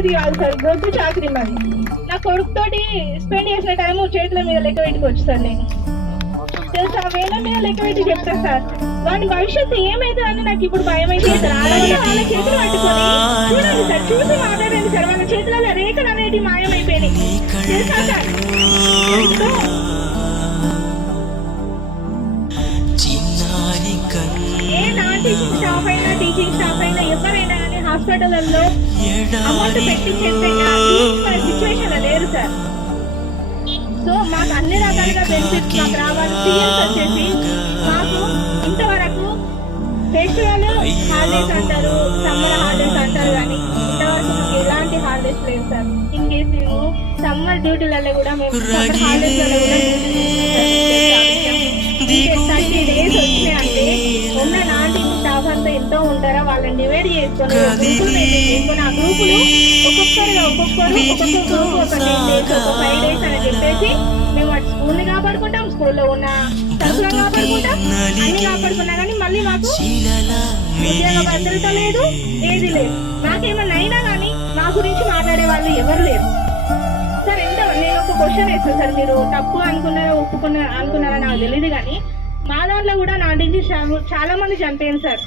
ఇది కాదు సార్, గొంతు చాకరీ మరి. నా కొడుకుతోటి స్పెండ్ చేసిన టైము చేతుల మీద లెక్క పెట్టుకోవచ్చు సార్. నేను తెలుసా వేల మీద లెక్క పెట్టి చెప్తాను సార్. వాడి భవిష్యత్తు ఏమైతుందని నాకు ఇప్పుడు భయం అయితే సార్. వాళ్ళ చేతులు పట్టుకొని చూడండి సార్, చూసి మాట్లాడండి సార్. వాళ్ళ చేతులలో రేఖలు అనేవి మాయమైపోయినాయి తెలుసా సార్. ఏ నాన్ టీచింగ్ స్టాఫ్ అయినా టీచింగ్ స్టాఫ్ అయినా ఎవరైనా కానీ హాస్పిటల్లో అమౌంట్ పెట్టి చేస్తే సిచ్యువేషన్ లేరు సార్. సో మాకు అన్ని రకాలుగా బెనిఫిట్స్ మాకు రావాలి. సీఎస్ వచ్చేసి మాకు ఇంతవరకు ఫెస్టివల్ హాలిడేస్ అంటారు, సమ్మర్ హాలిడేస్ అంటారు, కానీ ఇంతవరకు మాకు ఎలాంటి హాలిడేస్ లేవు సార్. ఇన్ కేసు మేము సమ్మర్ డ్యూటీలలో కూడా మేము సమ్మర్ హాలిడేస్లలో కూడా 30 days వచ్చినాయంటే ఉన్న నాన్ టీచింగ్ స్టాఫ్ అంతా ఎంతో ఉంటారో వాళ్ళని డివైడ్ చేసుకొని గ్రూపులు మెయింటైన్ చేసుకొని ఆ గ్రూపులు ఒక్కొక్కరు ఒక 10 days ఒక 5 days అని చెప్పేసి మేము అటు స్కూల్ని కాపాడుకుంటాం, స్కూల్లో ఉన్న సరుకులను కాపాడుకుంటాం, అన్ని కాపాడుకున్నా కానీ మళ్ళీ మాకు ఉద్యోగ భద్రత లేదు, ఏది లేదు. నాకేమన్నా అయినా కానీ మా గురించి మాట్లాడే వాళ్ళు ఎవరు లేరు సార్. నేను ఒక క్వశ్చన్ వేస్తాను సార్, మీరు తప్పు అనుకున్నారా అనుకున్నారా నాకు తెలియదు, కానీ మా దాంట్లో కూడా నా టీచర్ చాలా మంది చనిపోయారు సార్.